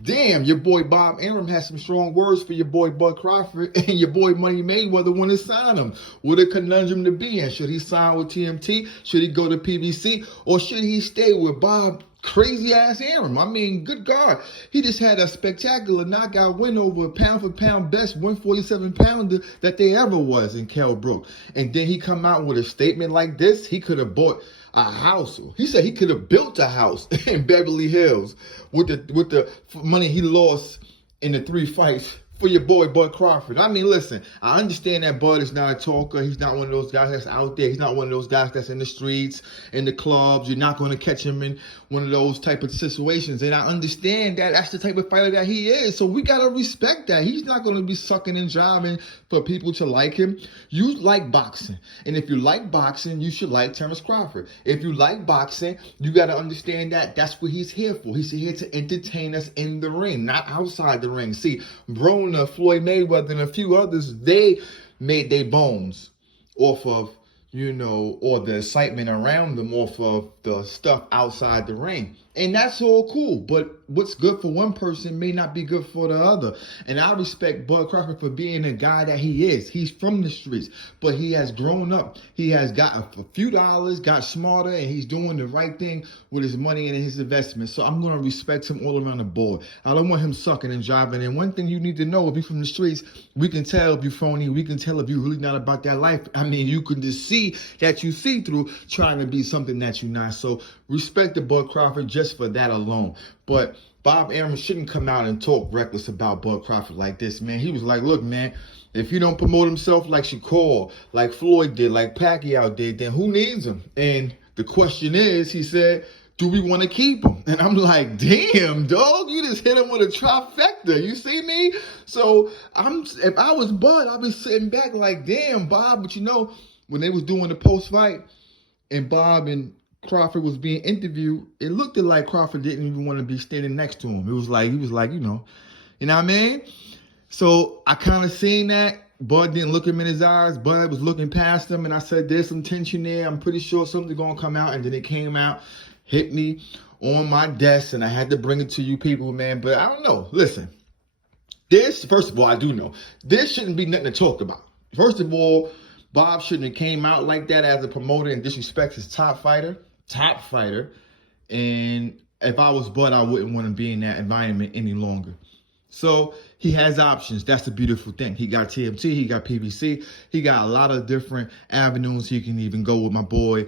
Damn, your boy Bob Arum has some strong words for your boy Bud Crawford and your boy Money Mayweather want to sign him. What a conundrum to be in. Should he sign with TMT? Should he go to PBC? Or should he stay with Bob crazy ass Arum? I mean, good God. He just had a spectacular knockout win over a pound for pound best 147 pounder that there ever was in Kell Brook. And then he come out with a statement like this. He could have bought a house. He said he could have built a house in Beverly Hills with the money he lost in the 3 fights for your boy Bud Crawford. I mean, listen, I understand that Bud is not a talker. He's not one of those guys that's out there. He's not one of those guys that's in the streets, in the clubs. You're not going to catch him in one of those type of situations. And I understand that that's the type of fighter that he is. So we got to respect that. He's not going to be sucking and driving for people to like him. You like boxing. And if you like boxing, you should like Terence Crawford. If you like boxing, you got to understand that that's what he's here for. He's here to entertain us in the ring, not outside the ring. See, Broner, Floyd Mayweather, and a few others, they made their bones off of, or the excitement around them off of the stuff outside the ring. And that's all cool. But what's good for one person may not be good for the other. And I respect Bud Crawford for being the guy that he is. He's from the streets, but he has grown up. He has gotten a few dollars, got smarter, and he's doing the right thing with his money and his investments. So I'm going to respect him all around the board. I don't want him sucking and driving. And one thing you need to know, if you're from the streets, we can tell if you're phony. We can tell if you're really not about that life. I mean, you can just see that you see through trying to be something that you're not. So respect the Bud Crawford just for that alone. But Bob Arum shouldn't come out and talk reckless about Bud Crawford like this, man. He was like, look, man, if he don't promote himself like Shakur, like Floyd did, like Pacquiao did, then who needs him? And the question is, he said, do we want to keep him? And I'm like, damn, dog, you just hit him with a trifecta. You see me? So if I was Bud, I'd be sitting back like, damn, Bob. But when they was doing the post-fight and Bob and Crawford was being interviewed, it looked like Crawford didn't even want to be standing next to him. It was like, he was like, you know what I mean? So I kind of seen that. Bud didn't look him in his eyes. Bud was looking past him, and I said, there's some tension there. I'm pretty sure something's going to come out. And then it came out, hit me on my desk, and I had to bring it to you people, man. But I don't know. Listen, first of all, I do know, this shouldn't be nothing to talk about. First of all, Bob shouldn't have came out like that as a promoter and disrespect his top fighter. And if I was Bud, I wouldn't want to be in that environment any longer. So he has options. That's the beautiful thing. He got TMT, he got PBC, he got a lot of different avenues. He can even go with my boy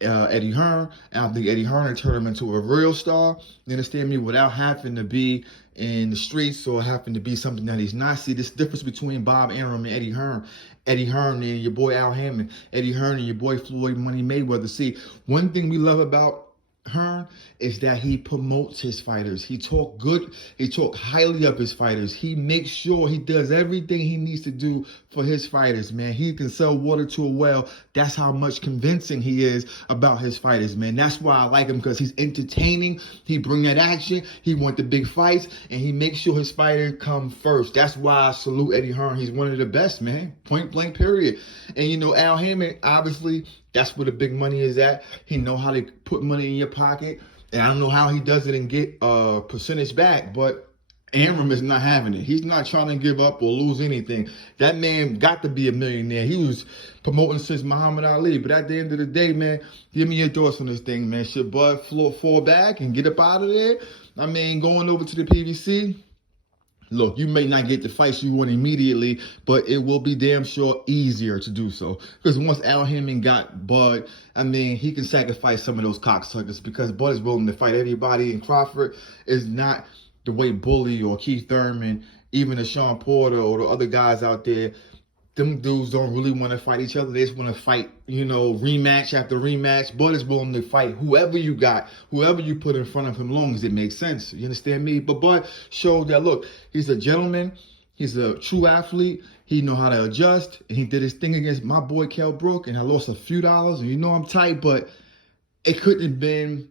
Eddie Hearn. And I think Eddie Hearn will turn him into a real star. You understand me? Without having to be in the streets or having to be something that he's not. See, this difference between Bob Arum and Eddie Hearn. Eddie Hearn and your boy Al Hammond. Eddie Hearn and your boy Floyd Money Mayweather. See, one thing we love about Hearn is that he promotes his fighters. He talk good. He talk highly of his fighters. He makes sure he does everything he needs to do for his fighters, man. He can sell water to a well. That's how much convincing he is about his fighters, man. That's why I like him, because he's entertaining. He bring that action. He want the big fights, and he makes sure his fighter come first. That's why I salute Eddie Hearn. He's one of the best, man. Point blank, period. And Al Hammond, obviously, that's where the big money is at. He know how to put money in your pocket. And I don't know how he does it and get a percentage back, but Arum is not having it. He's not trying to give up or lose anything. That man got to be a millionaire. He was promoting since Muhammad Ali. But at the end of the day, man, give me your thoughts on this thing, man. Should Bud fall back and get up out of there? I mean, going over to the PBC, look, you may not get the fights you want immediately, but it will be damn sure easier to do so. Because once Al Hammond got Bud, I mean, he can sacrifice some of those cocksuckers, because Bud is willing to fight everybody, and Crawford is not the way Bully or Keith Thurman, even the Sean Porter or the other guys out there, them dudes don't really want to fight each other. They just want to fight, rematch after rematch. Bud is willing to fight whoever you got, whoever you put in front of him, long as it makes sense. You understand me? But Bud showed that, look, he's a gentleman. He's a true athlete. He know how to adjust. And he did his thing against my boy Kell Brook, and I lost a few dollars. And I'm tight, but it couldn't have been...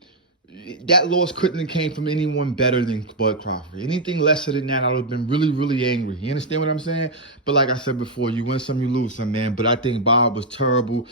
That loss couldn't have came from anyone better than Bud Crawford. Anything lesser than that, I would have been really, really angry. You understand what I'm saying? But like I said before, you win some, you lose some, man. But I think Bob was terrible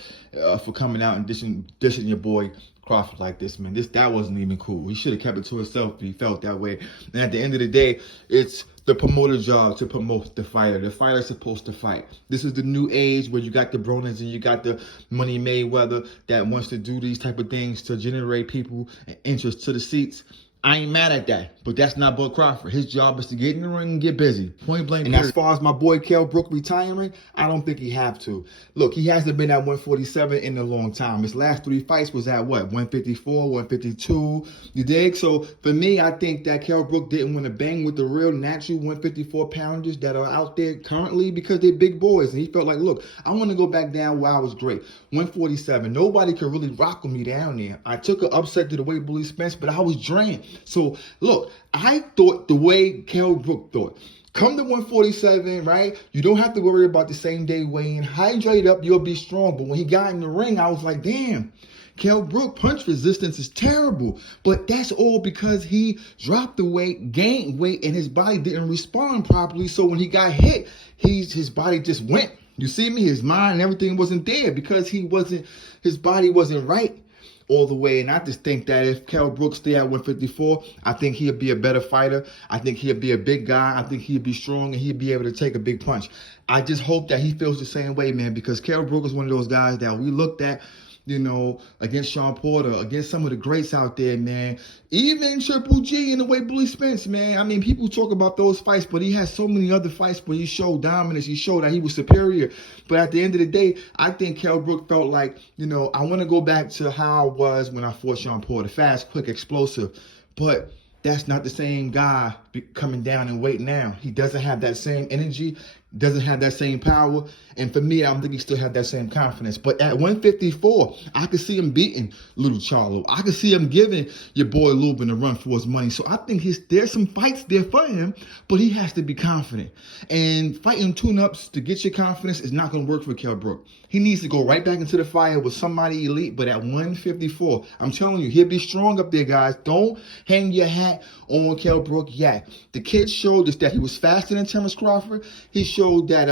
for coming out and dishing your boy Crawford like this, man. That wasn't even cool. He should have kept it to himself if he felt that way. And at the end of the day, it's the promoter's job to promote the fighter. The fighter's supposed to fight. This is the new age where you got the Bronins and you got the Money Mayweather that wants to do these type of things to generate people and interest to the seats. I ain't mad at that, but that's not Bud Crawford. His job is to get in the ring and get busy. Point blank. And as far as my boy Kell Brook retiring, I don't think he have to. Look, he hasn't been at 147 in a long time. His last 3 fights was at what? 154, 152. You dig? So for me, I think that Kell Brook didn't want to bang with the real natural 154 pounders that are out there currently because they're big boys. And he felt like, look, I want to go back down where I was great. 147. Nobody could really rock with me down there. I took an upset to the weight bully Spence, but I was drained. So, look, I thought the way Kell Brook thought. Come to 147, right? You don't have to worry about the same day weigh-in. Hydrate up, you'll be strong. But when he got in the ring, I was like, damn, Kell Brook punch resistance is terrible. But that's all because he dropped the weight, gained weight, and his body didn't respond properly. So when he got hit, his body just went. You see me? His mind and everything wasn't there because his body wasn't right all the way. And I just think that if Kell Brook stay at 154, I think he'll be a better fighter. I think he'll be a big guy. I think he'll be strong and he'll be able to take a big punch. I just hope that he feels the same way, man, because Kell Brook is one of those guys that we looked at, you know, against Sean Porter, against some of the greats out there, man. Even Triple G in the way Bully Spence, man. I mean, people talk about those fights, but he has so many other fights where he showed dominance. He showed that he was superior. But at the end of the day, I think Kell Brook felt like, you know, I want to go back to how I was when I fought Sean Porter. Fast, quick, explosive. But that's not the same guy coming down in weight now. He doesn't have that same energy, doesn't have that same power. And for me, I don't think he still have that same confidence. But at 154, I could see him beating Little Charlo. I could see him giving your boy Lubin a run for his money. So I think there's some fights there for him, but he has to be confident. And fighting tune-ups to get your confidence is not going to work for Kell Brook. He needs to go right back into the fire with somebody elite, but at 154, I'm telling you, he'll be strong up there, guys. Don't hang your hat on Kell Brook yet. The kid showed us that he was faster than Terence Crawford. He showed that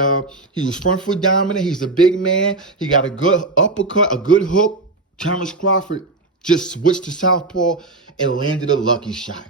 he was front foot dominant. He's a big man. He got a good uppercut, a good hook. Terence Crawford just switched to southpaw and landed a lucky shot.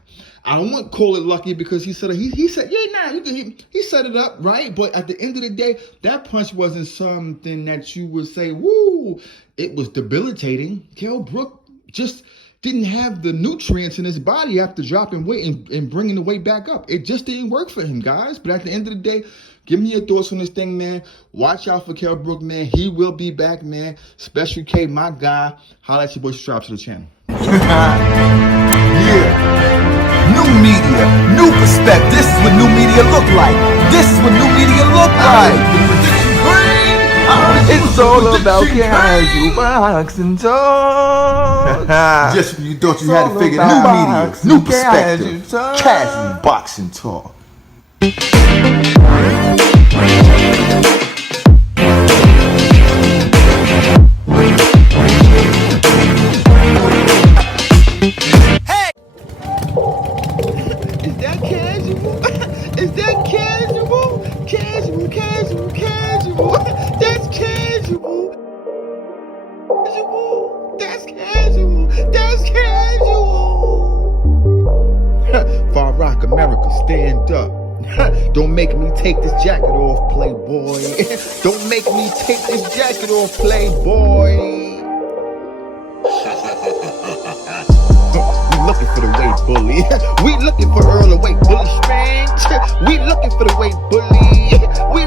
I don't want to call it lucky because he said he set it up, right? But at the end of the day, that punch wasn't something that you would say, woo, it was debilitating. Kell Brook just didn't have the nutrients in his body after dropping weight and bringing the weight back up. It just didn't work for him, guys. But at the end of the day, give me your thoughts on this thing, man. Watch out for Kell Brook, man. He will be back, man. Special K, my guy. Holla at your boy, subscribe to the channel. Yeah. New media, new perspective. This is what new media look like. This is what new media look like. It's all about casual boxing talk. Just when you thought you had to figure new media, new perspective, casual boxing talk. Is that casual? Is that casual? Casual, casual, casual. That's casual. Casual. That's casual. That's casual. Far Rock America, stand up. Don't make me take this jacket off, playboy. Don't make me take this jacket off, playboy. We looking for the weight bully. We looking for Earl the weight bully strength. We looking for the weight bully. We